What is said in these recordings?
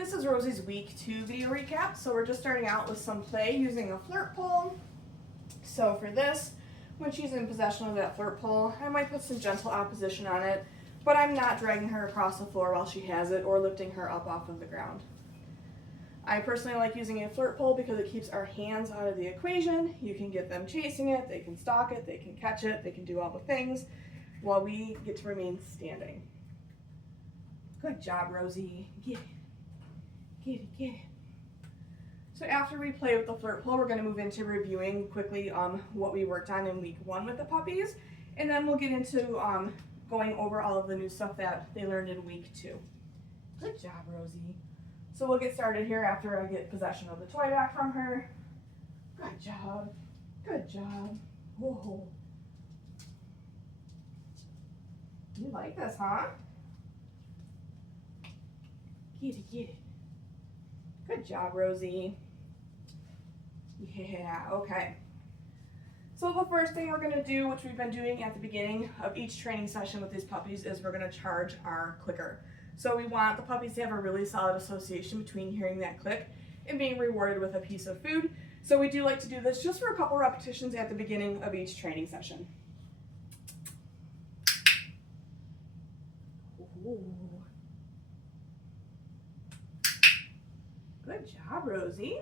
This is Rosie's week 2 video recap. So we're just starting out with some play using a flirt pole. So for this, when she's in possession of that flirt pole, I might put some gentle opposition on it, but I'm not dragging her across the floor while she has it or lifting her up off of the ground. I personally like using a flirt pole because it keeps our hands out of the equation. You can get them chasing it, they can stalk it, they can catch it, they can do all the things while we get to remain standing. Good job, Rosie. Get it. Get it, get it. So after we play with the flirt pole, we're going to move into reviewing quickly what we worked on in week 1 with the puppies, and then we'll get into going over all of the new stuff that they learned in week 2. Good job, Rosie. So we'll get started here after I get possession of the toy back from her. Good job. Good job. Whoa. You like this, huh? Get it, get it. Good job, Rosie. Yeah, okay. So the first thing we're going to do, which we've been doing at the beginning of each training session with these puppies, is we're going to charge our clicker. So we want the puppies to have a really solid association between hearing that click and being rewarded with a piece of food. So we do like to do this just for a couple repetitions at the beginning of each training session. Ooh. Good job, Rosie.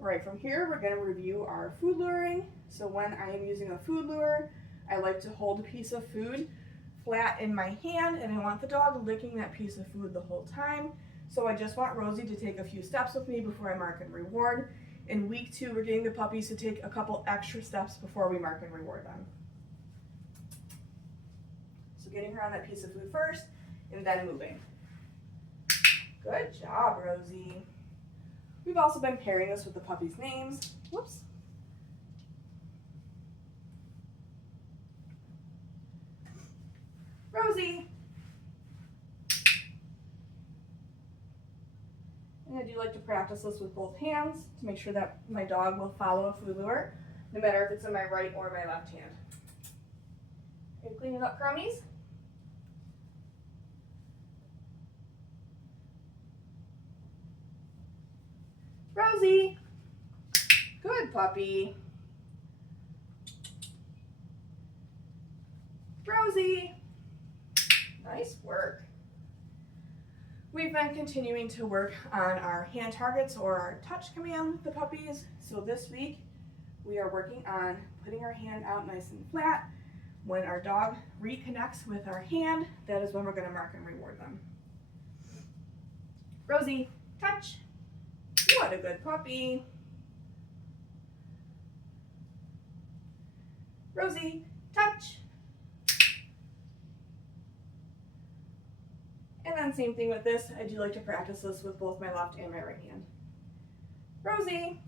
All right, from here, we're going to review our food luring. So when I am using a food lure, I like to hold a piece of food flat in my hand, and I want the dog licking that piece of food the whole time. So I just want Rosie to take a few steps with me before I mark and reward. In week 2, we're getting the puppies to take a couple extra steps before we mark and reward them. So getting her on that piece of food first, and then moving. Good job, Rosie. We've also been pairing this with the puppies' names. Whoops. Rosie. And I do like to practice this with both hands to make sure that my dog will follow a food lure, no matter if it's in my right or my left hand. Are you cleaning up crummies? Rosie. Good puppy. Rosie. Nice work. We've been continuing to work on our hand targets or our touch command with the puppies. So this week we are working on putting our hand out nice and flat. When our dog reconnects with our hand, that is when we're going to mark and reward them. Rosie, touch. What a good puppy. Rosie, touch. And then same thing with this. I do like to practice this with both my left and my right hand. Rosie,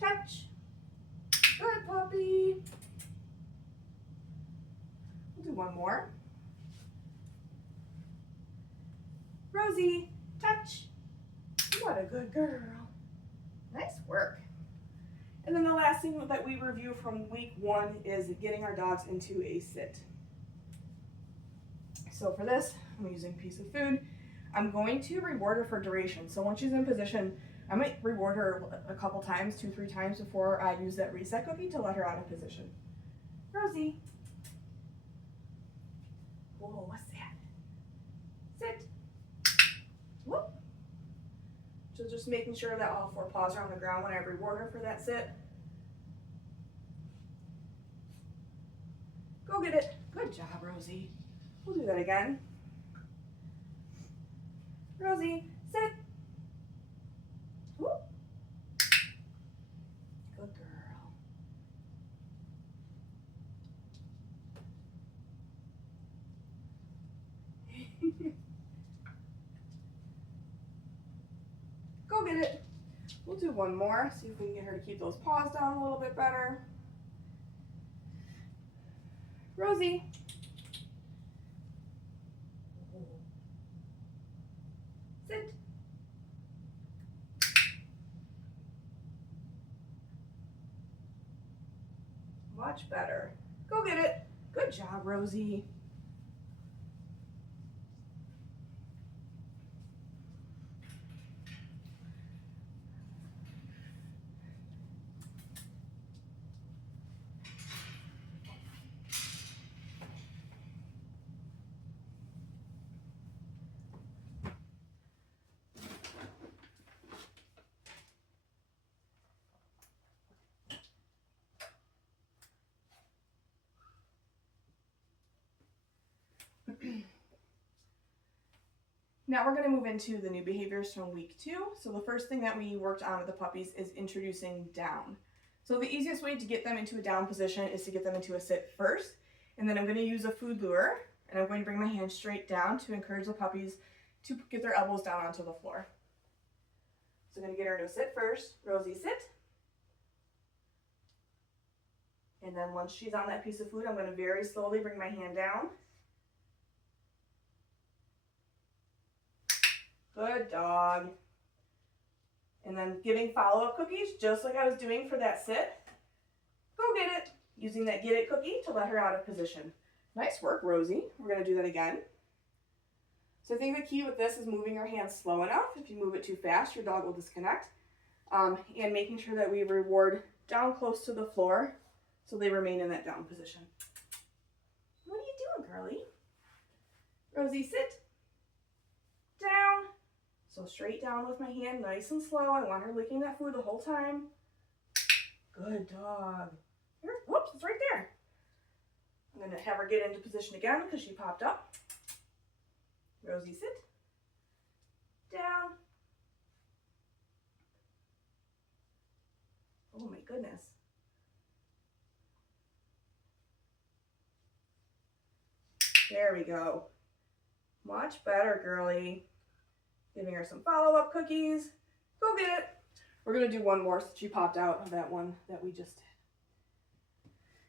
touch. Good puppy. We'll do one more. Rosie, touch. What a good girl. Nice work. And then the last thing that we review from week 1 is getting our dogs into a sit. So for this, I'm using a piece of food. I'm going to reward her for duration. So once she's in position, I might reward her a couple times, 2-3 times before I use that reset cookie to let her out of position. Rosie. Whoa, what's that? Sit. Whoop. So just making sure that all 4 paws are on the ground when I reward her for that sit. Go get it. Good job, Rosie. We'll do that again. Rosie, sit. Whoop. Good girl. Go get it. We'll do one more, see if we can get her to keep those paws down a little bit better. Rosie. Sit. Much better. Go get it. Good job, Rosie. Now we're going to move into the new behaviors from week 2. So the first thing that we worked on with the puppies is introducing down. So the easiest way to get them into a down position is to get them into a sit first. And then I'm going to use a food lure, and I'm going to bring my hand straight down to encourage the puppies to get their elbows down onto the floor. So I'm going to get her to a sit first. Rosie, sit. And then once she's on that piece of food, I'm going to very slowly bring my hand down. Good dog. And then giving follow-up cookies, just like I was doing for that sit. Go get it. Using that get it cookie to let her out of position. Nice work, Rosie. We're going to do that again. So I think the key with this is moving your hands slow enough. If you move it too fast, your dog will disconnect. And making sure that we reward down close to the floor so they remain in that down position. What are you doing, girlie? Rosie, sit. Down. So straight down with my hand, nice and slow. I want her licking that food the whole time. Good dog. Here, whoops, it's right there. I'm going to have her get into position again because she popped up. Rosie, sit. Down. Oh my goodness. There we go. Much better, girlie. Giving her some follow-up cookies. Go get it. We're going to do one more since she popped out of that one that we just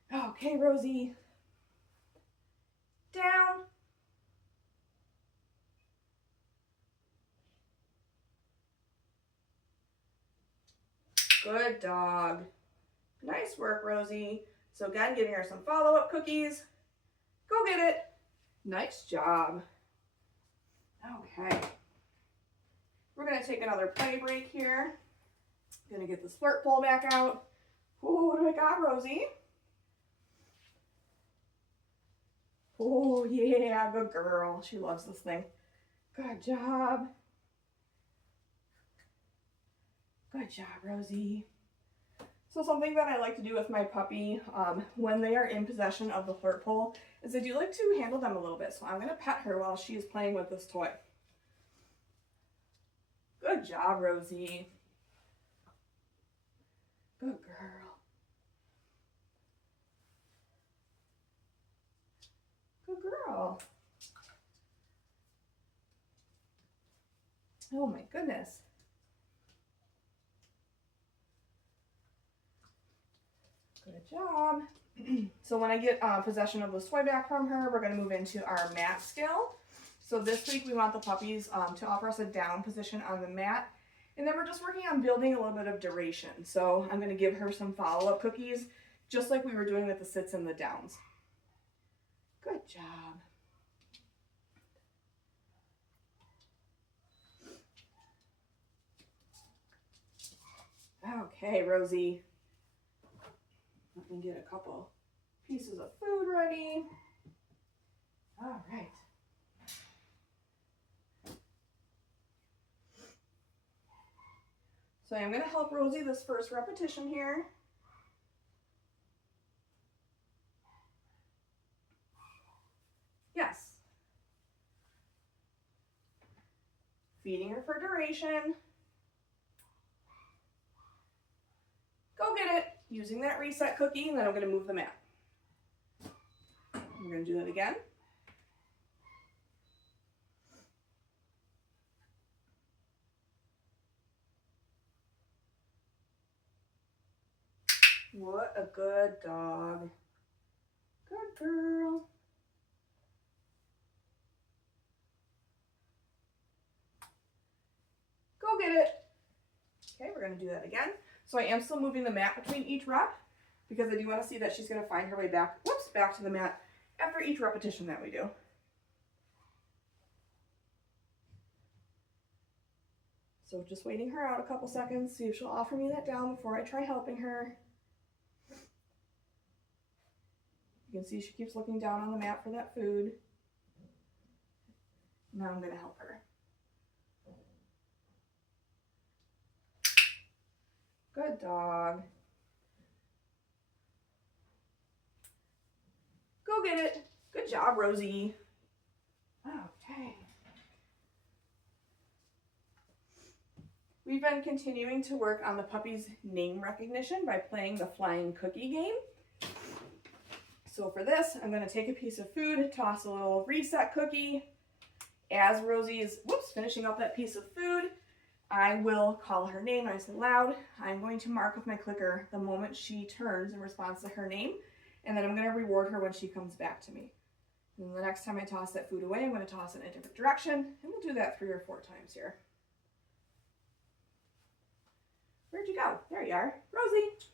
did. Okay, Rosie. Down. Good dog. Nice work, Rosie. So again, giving her some follow-up cookies. Go get it. Nice job. Okay. We're going to take another play break here. Going to get this flirt pole back out. Oh, what do I got, Rosie? Oh, yeah, good girl. She loves this thing. Good job. Good job, Rosie. So something that I like to do with my puppy when they are in possession of the flirt pole is I do like to handle them a little bit. So I'm going to pet her while she is playing with this toy. Good job, Rosie. Good girl. Good girl. Oh my goodness. Good job. So when I get possession of the toy back from her, we're going to move into our mat skill. So this week we want the puppies to offer us a down position on the mat. And then we're just working on building a little bit of duration. So I'm going to give her some follow-up cookies, just like we were doing with the sits and the downs. Good job. Okay, Rosie. Let me get a couple pieces of food ready. All right. So I'm going to help Rosie this first repetition here. Yes. Feeding her for duration. Go get it. Using that reset cookie, and then I'm going to move the mat. We're going to do that again. What a good dog. Good girl. Go get it. Okay, we're going to do that again. So I am still moving the mat between each rep because I do want to see that she's going to find her way back, back to the mat after each repetition that we do. So just waiting her out a couple seconds, see if she'll offer me that down before I try helping her. You can see she keeps looking down on the mat for that food. Now I'm going to help her. Good dog. Go get it. Good job, Rosie. We've been continuing to work on the puppy's name recognition by playing the flying cookie game. So for this, I'm going to take a piece of food, toss a little reset cookie. As Rosie is, finishing up that piece of food, I will call her name nice and loud. I'm going to mark with my clicker the moment she turns in response to her name, and then I'm going to reward her when she comes back to me. And the next time I toss that food away, I'm going to toss it in a different direction, and we'll do that 3 or 4 times here. Where'd you go? There you are. Rosie.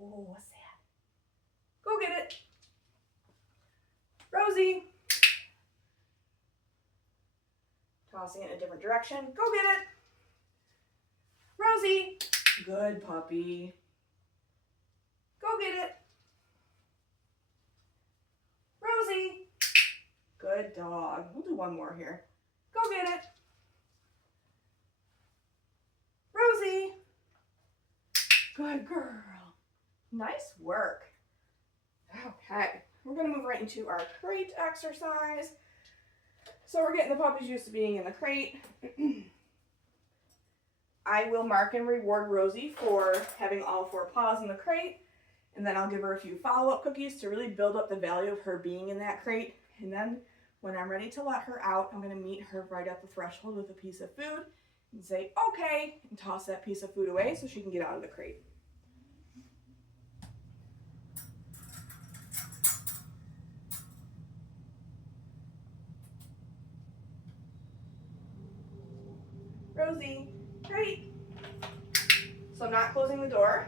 Oh, what's that? Go get it. Rosie. Tossing it in a different direction. Go get it. Rosie. Good puppy. Go get it. Rosie. Good dog. We'll do one more here. Go get it. Rosie. Good girl. Nice work. Okay, we're going to move right into our crate exercise. So we're getting the puppies used to being in the crate. I will mark and reward Rosie for having all 4 paws in the crate, and then I'll give her a few follow-up cookies to really build up the value of her being in that crate. And then when I'm ready to let her out, I'm going to meet her right at the threshold with a piece of food and say, okay, and toss that piece of food away so she can get out of the crate. Rosie, crate. So I'm not closing the door,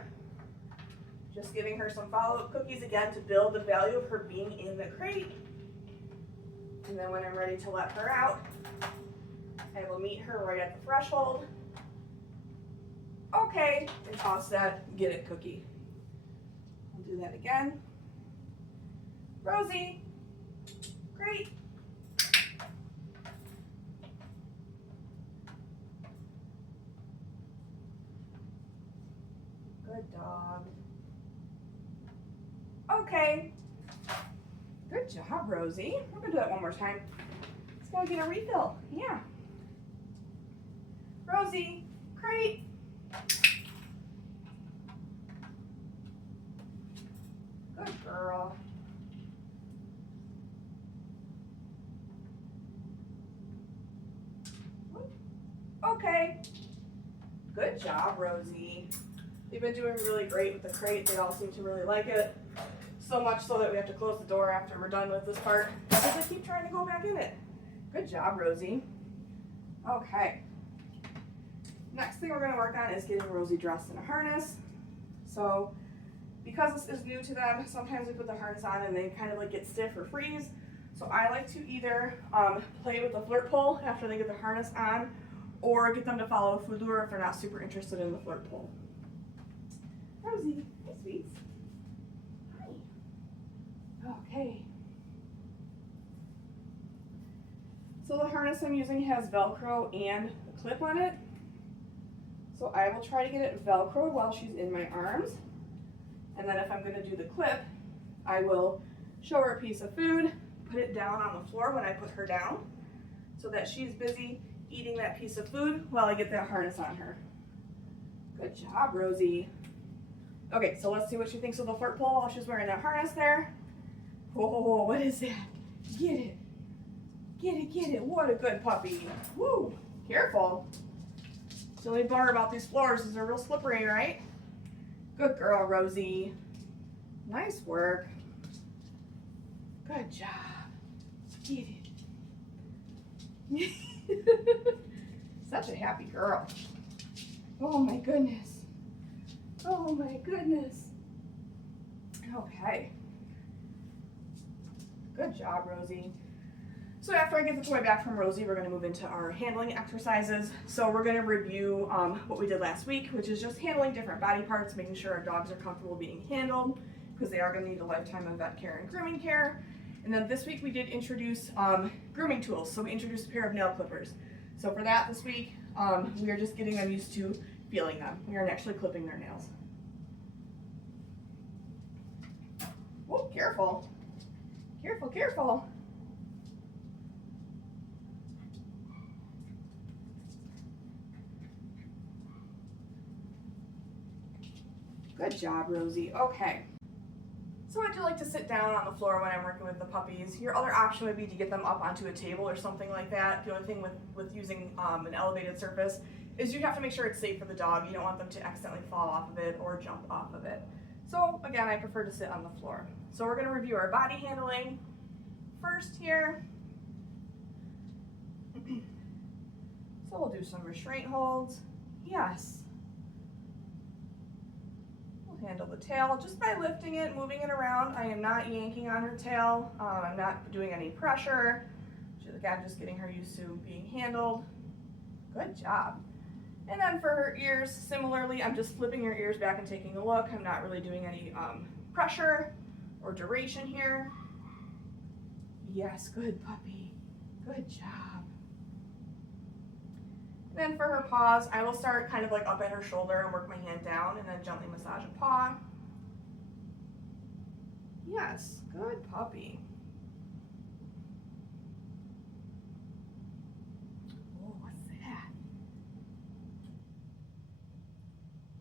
just giving her some follow-up cookies again to build the value of her being in the crate. And then when I'm ready to let her out, I will meet her right at the threshold. Okay, and toss that get it cookie. I'll do that again. Rosie, great. Good dog. Okay. Good job, Rosie. We're gonna do that one more time. Let's go get a refill. Yeah. Rosie, crate. Good girl. Okay. Good job, Rosie. They've been doing really great with the crate. They all seem to really like it. So much so that we have to close the door after we're done with this part because they keep trying to go back in it. Good job, Rosie. Okay. Next thing we're going to work on is getting Rosie dressed in a harness. So because this is new to them, sometimes we put the harness on and they kind of like get stiff or freeze. So I like to either play with the flirt pole after they get the harness on, or get them to follow a food lure if they're not super interested in the flirt pole. Rosie, hi sweets. Hi. Okay. So the harness I'm using has Velcro and a clip on it. So I will try to get it Velcroed while she's in my arms. And then if I'm going to do the clip, I will show her a piece of food, put it down on the floor when I put her down, so that she's busy eating that piece of food while I get that harness on her. Good job, Rosie. Okay, so let's see what she thinks of the flirt pole while she's wearing that harness there. Oh, what is that? Get it. Get it, get it. What a good puppy. Woo, careful. The only bummer about these floors is they're real slippery, right? Good girl, Rosie. Nice work. Good job. Get it. Such a happy girl. Oh my goodness. Oh my goodness. Okay. Good job, Rosie. So after I get the toy back from Rosie, we're going to move into our handling exercises. So we're going to review what we did last week, which is just handling different body parts, making sure our dogs are comfortable being handled, because they are going to need a lifetime of vet care and grooming care. And then this week we did introduce grooming tools. So we introduced a pair of nail clippers. So for that this week, we are just getting them used to feeling them. We aren't actually clipping their nails. Oh, careful. Careful, careful. Good job, Rosie. Okay. So I do like to sit down on the floor when I'm working with the puppies. Your other option would be to get them up onto a table or something like that. The only thing with using an elevated surface is you have to make sure it's safe for the dog. You don't want them to accidentally fall off of it or jump off of it. So again, I prefer to sit on the floor. So we're going to review our body handling first here. So we'll do some restraint holds. Yes. Handle the tail just by lifting it, moving it around. I am not yanking on her tail. I'm not doing any pressure. She's again just getting her used to being handled. Good job. And then for her ears, similarly, I'm just flipping her ears back and taking a look. I'm not really doing any pressure or duration here. Yes, good puppy. Good job. Then for her paws, I will start kind of like up at her shoulder and work my hand down and then gently massage a paw. Yes, good puppy. Oh, what's that?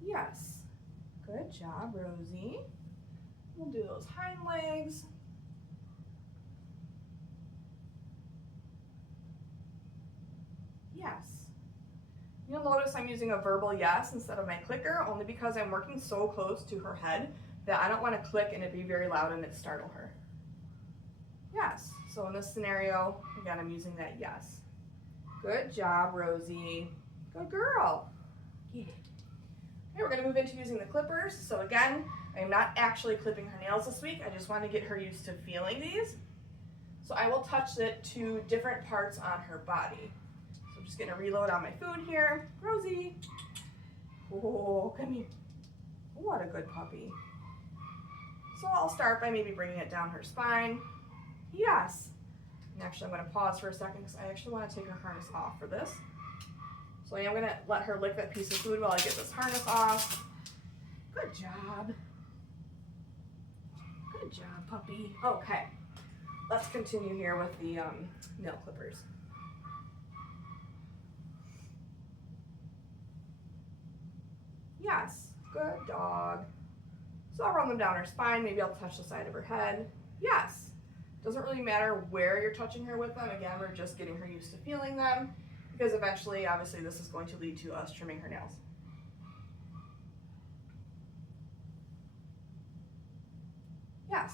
Yes, good job, Rosie. We'll do those hind legs. Yes. You'll notice I'm using a verbal yes instead of my clicker, only because I'm working so close to her head that I don't want to click and it be very loud and it startle her. Yes, so in this scenario, again, I'm using that yes. Good job, Rosie. Good girl. Yeah. Okay, we're going to move into using the clippers. So again, I'm not actually clipping her nails this week. I just want to get her used to feeling these. So I will touch it to different parts on her body. Just gonna reload on my food here. Rosie. Oh, come here. What a good puppy. So I'll start by maybe bringing it down her spine. Yes. And actually I'm gonna pause for a second because I actually want to take her harness off for this. So I am gonna let her lick that piece of food while I get this harness off. Good job. Good job, puppy. Okay. Let's continue here with the nail clippers. Yes, good dog. So I'll run them down her spine. Maybe I'll touch the side of her head. Yes. Doesn't really matter where you're touching her with them. Again, we're just getting her used to feeling them because eventually, obviously, this is going to lead to us trimming her nails. Yes.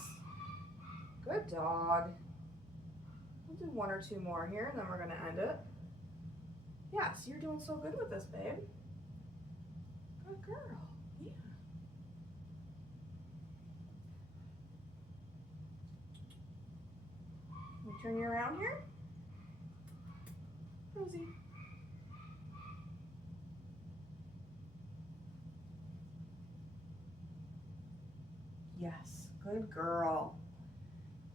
Good dog. We'll do one or two more here and then we're going to end it. Yes, you're doing so good with this, babe. Good girl. Yeah. Let me turn you around here. Rosie. Yes, good girl.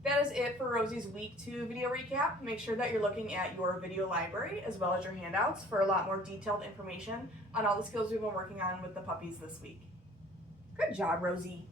That is it for Rosie's week 2 video recap. Make sure that you're looking at your video library as well as your handouts for a lot more detailed information on all the skills we've been working on with the puppies this week. Good job, Rosie.